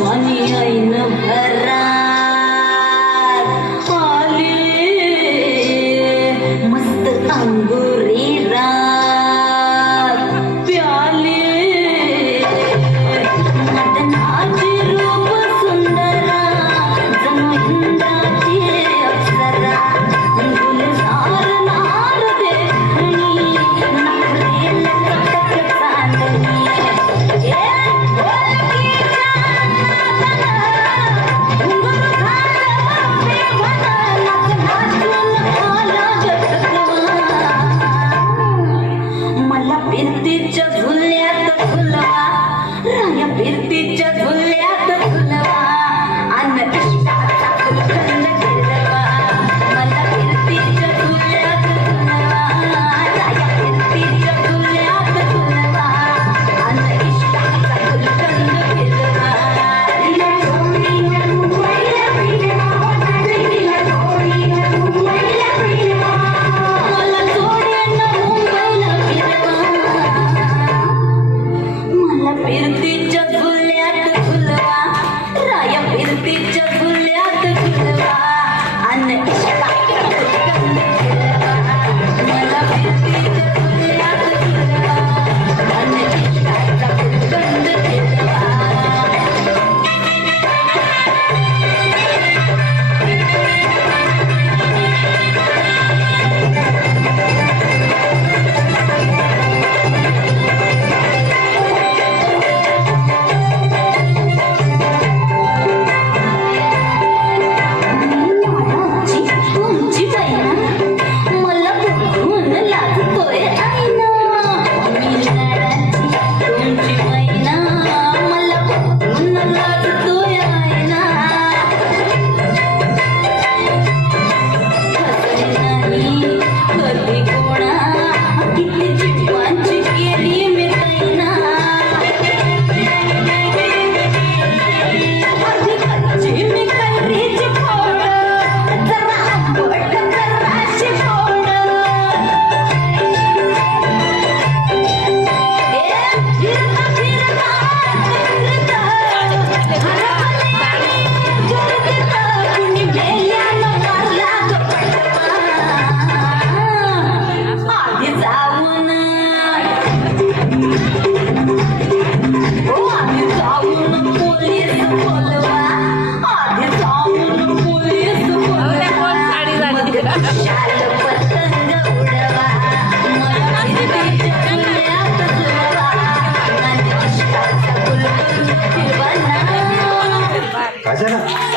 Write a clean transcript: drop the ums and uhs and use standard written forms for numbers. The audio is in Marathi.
विश्वानी ऐन भरात आले मस्त अंगुरी रात प्याले मदनाचे रूप सुंदरा जणू इंद्राची अप्सरा गुलजार नार देखणी नखरेल कटक चांदणी मला फिरतीच्या झुल्यात झुलवा राया फिरतीच्या झुल्यात झुलवा अन्न इष्टाचा फुलखंड फिरवा मला फिरतीच्या झुल्यात झुलवा राया फिरतीच्या झुल्यात झुलवा अन्न इष्टाचा फुलखंड फिरवा मला जोडीनं मुंबईला फिरवा मला फिरतीच्या झुल्यात झुलवा राया फिरतीच्या झुल्यात झुलवा अन्न इष्टाचा फुलखंड फिरवा मला फिरतीच्या झुल्यात झुलवा अन्न इष्टाचा फुलखंड फिरवा तुमची बहिणा मला बघून लागतोय आईना मी लाडाची तुमची बहिणा मला बघून लागतोय आईना हसले नाही कधी कोणा किती जीवांची केली मी तैना आधी कच्ची मी कैरीची फोड जरा आंबट जराशी फोड फिरता फिरता कुणी मेल्यानं मारला गपटपा आधी जाऊन आधी जाऊन पोलीस बोलवा आधी जाऊन पोलीस बोलवा शाल पतंग उडवा मला फिरतीच्या झुल्यात झुलवा आणि इष्टाचा फुलखंड फिरवा ना काय झालं?